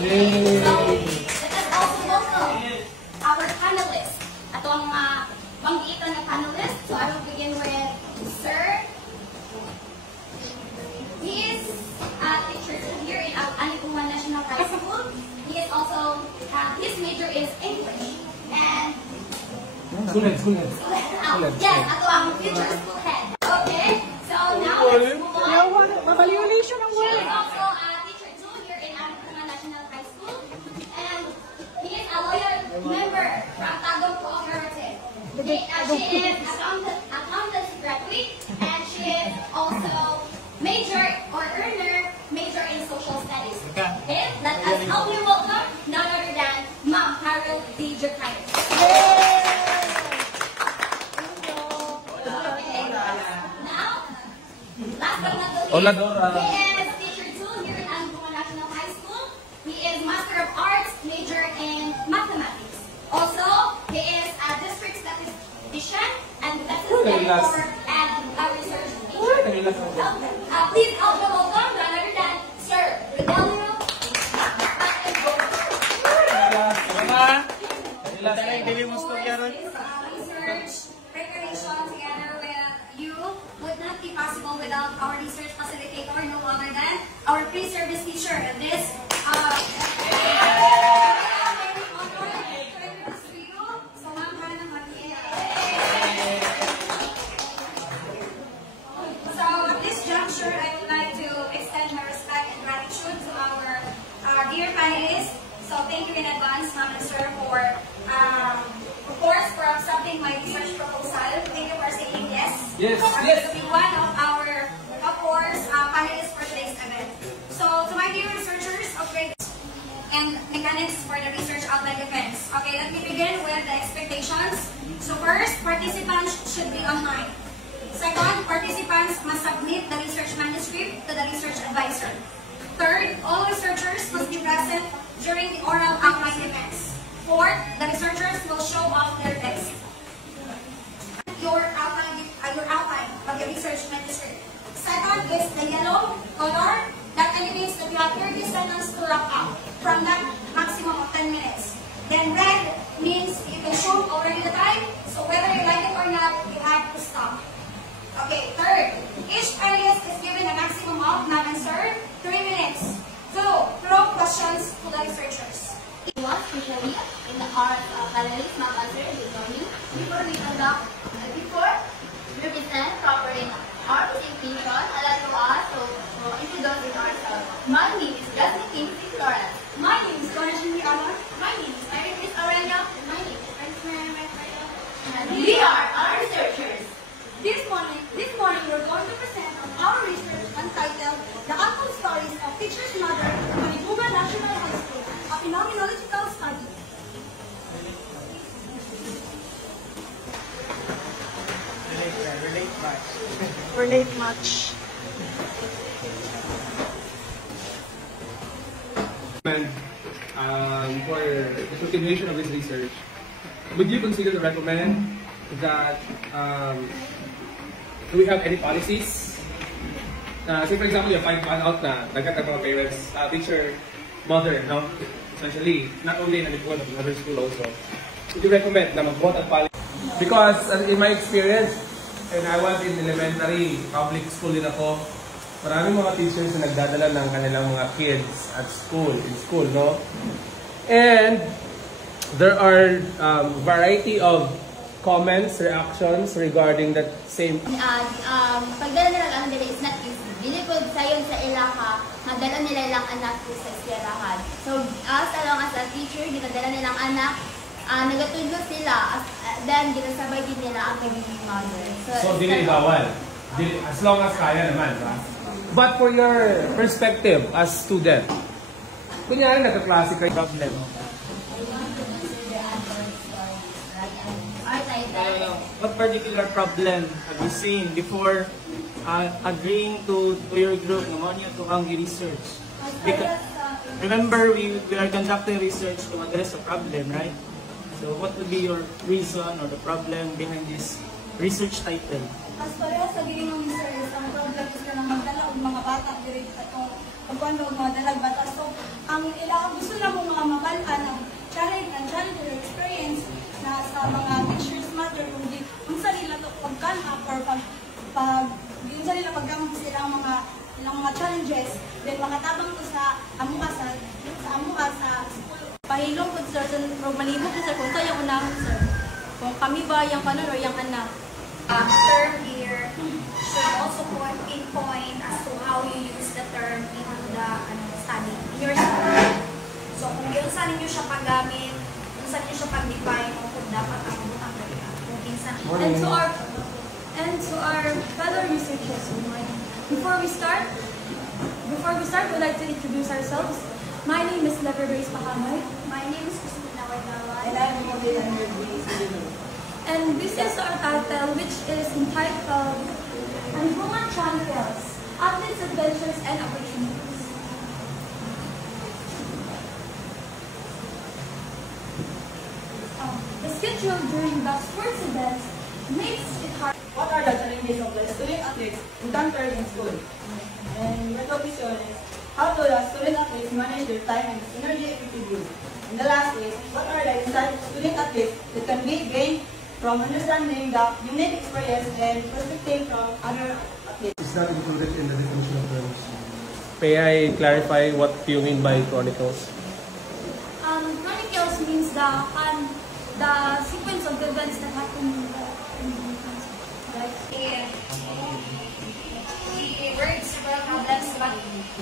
Yay! So, let us also welcome our panelists. Atong banggitan na panelists. So, I will begin with Sir. He is a teacher here in Anipungan National High School. He is also, his major is English. And School head. yes, ato ang future school head. Okay, so now let's move on. She is also a teacher too here in Anipungan National High School. And he is a loyal member from Tagum Cooperative. She is accountancy graduate, and she is also major or earner major in social studies. Okay, let us help you welcome none other than Ma'am Carol D. Jacayos. Last but not the least, he is teacher 2 here in Anipungan National High School. He is Master of Arts, major in Mathematics. Also, he is a district statistician and lessons editor and a research teacher. Please also welcome none other than Sir Rodelio. Research preparation together with you would not be possible without our research facilitator, no other than our pre-service teacher. This So at this juncture, I would like to extend my respect and gratitude to our dear panelists. So thank you in advance, Ma'am and Sir, for of course, for accepting my research proposal. Thank you for saying yes. Yes. To be one of our, of course, panelists for today's event. So, to my dear researchers of grades and mechanics for the research outline defense. Okay, let me begin with the expectations. So first, participants should be online. Second, participants must submit the research manuscript to the research advisor. Third, all researchers must be present during the oral outline defense. Fourth, the researchers will show off their best. Your outline of your research manuscript. Second is the yellow color. That indicates that you have 30 seconds to wrap up from that maximum of 10 minutes. Then red means you can show already the time, so whether you like it or not, you have to stop. Okay, third, each panelist is given a maximum of, Ma'am and Sir, 3 minutes to throw questions to the researchers. Especially in the art panelist, Ma'am and Sir, good morning. Before we present properly our presentation, allow to us to introduce ourselves. My name is Jasmine King Florence. My name is Connie Amor. My name is Marie Aurelia. And my name is Francis. And we are our researchers. This morning we're going to present on our research entitled The Untold Stories of Teacher's Mother of Anipungan National High School, a phenomenological study. Relate much. For the continuation of this research, would you consider to recommend that do we have any policies? Say for example, you find out na nagkatag mga parents, teacher, mother, no? Essentially, not only in Anipungan but in other school also. Would you recommend na mag-vote ang policy? Because in my experience, and I was in elementary, public school din ako, maraming mga teachers na nagdadala ng kanilang mga kids at school, in school, no? And there are variety of comments, reactions regarding that same. Pagdala nila ang dala is not easy. Dili po sayon sa ilaha, nagdala nila ilang anak po sa eskwelahan. So, us along as a teacher, ginadala nilang anak, nagatudlo sila, then ginasabay din nila ang pagiging mother. So dili bawal. As long as kaya naman, ba? But for your perspective as student, kunyari nagka-klase kayo problem. What particular problem have you seen before agreeing to your group naman yung tukang research? Because, remember, we are conducting research to address a problem, right? So what would be your reason or the problem behind this research title? As far as sa giving ng research, ang problem is na magdala og mga bata diri atong pagkuan og mga dalag bata. So ang ila gusto na mo mga mabal-an ang challenge or experience na sa mga teachers matter kung di unsa nila to pagkan-up or pag unsa nila pagkamot sa ilang mga challenges, then makatabang to sa amo sa school. Pahilong po sir, pero malibog po sir kung saan yung unahon sir. Kung kami ba yung kanon or yung anak. Term here should also pinpoint as to how you use the term in the study, in your study. So kung yun saan ninyo siya paggamit, kung saan ninyo siya pag-define, kung dapat ang butang dali kung kinsan. And to our fellow researchers, before we start, we'd like to introduce ourselves. My name is Leper Grace Pahamay. My name is Christina Wardala. And I'm Model and Nerd. And this is our title, which is entitled Human Champions, Athletes, Adventures, and Opportunities. The schedule during the sports events makes it hard. What are the challenges of the student athletes encountered in school? And the question is, how do the student athletes manage their time and energy effectively? And the last is, what are the insights student athletes that can be gained from understanding the unique experience and perspective from other athletes? Is that included in the definition of terms? May I clarify what you mean by chronicles? Chronicles means the sequence of events that happen in the right? The words several problems but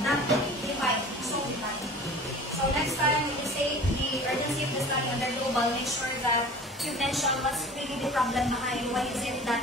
not divide. So next time when you say the urgency of the study under global, make sure that you mention what's really the problem behind. Why is it that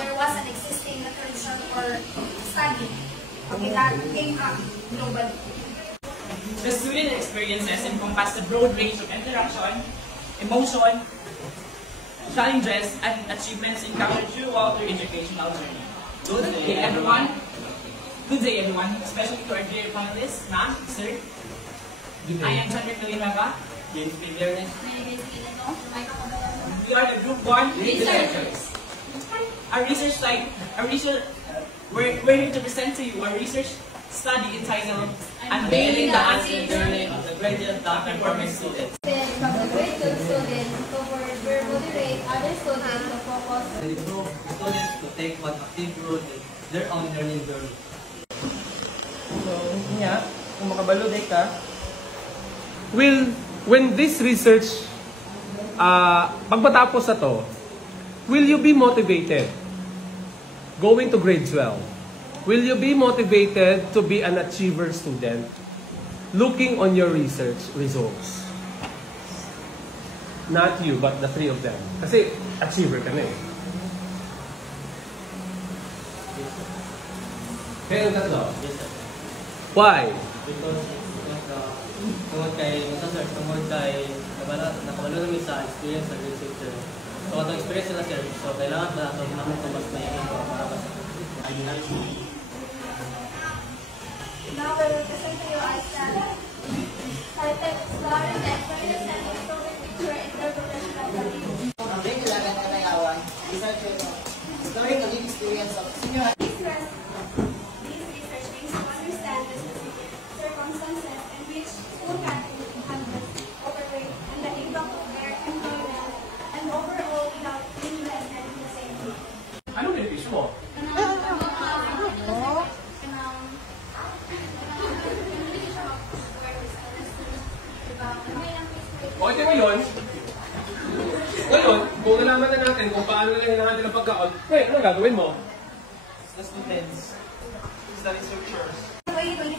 there was an existing literature or study that came up globally? The student experiences encompass a broad range of interaction, emotion, challenges, and achievements encountered throughout their educational journey. Good day, everyone. Good day, everyone, especially to our dear panelists, ma'am, sir. I am Chandra Kalimaba. James Pigler. We are the Group 1 researchers. We're here to present to you a research study entitled Unveiling the Unseen Journey of the Graduate Performing Students. From the graduate student toward where moderate other students to focus. They improve students to take one active role in their own learning journey. So, niya, kung makabalo day ka, When this research, pagpatapos na to, will you be motivated going to grade 12? Will you be motivated to be an achiever student looking on your research results? Not you, but the three of them. Kasi achiever ka na eh. Kaya yung tatlo? Yes, sir. Why? Because tungod kay nakabalo namin sa experience sa grade 6, sir. So, itong experience nila, sir. So, kailangan na ito namin ito mas mayayin ko para mas Now we will present to you as exploring the experience and improving picture interpretation of the video. Ang grade 11 na nayawan, researcher exploring the lived experience of senior These research aims to understand the specific circumstances in which school candidates handle overweight and the impact of their employment and overall without interest and the same. Ano benepisyo mo? Okay, ngayon, kung nalaman na natin kung paano nila hinahandle ang pagkaon, ano gagawin mo? the students, the researchers. 2024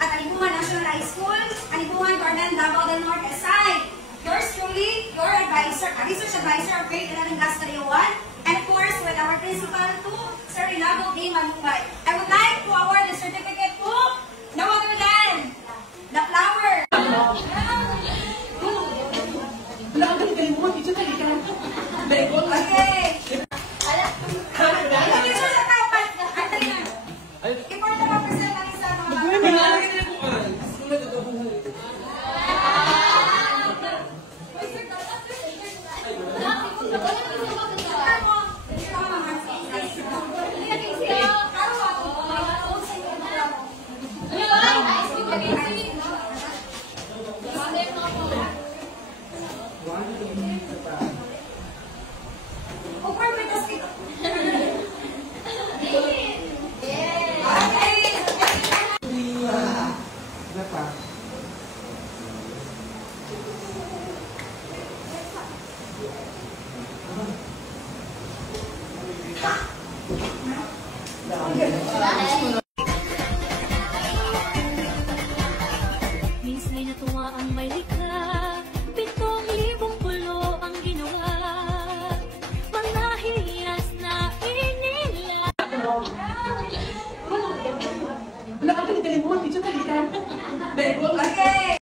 at Alibungan National High School, Alibungan, Garden, Davao del Norte aside. Yours truly, your advisor, research advisor of grade 11 class 301, and of course with our principal too, Sir Ilago B. Malungay. I would like to award the certificate to no other than the flower. Okay. Ipon na represent ang isa mga Okay, I oh, perfect. That's it. Okay.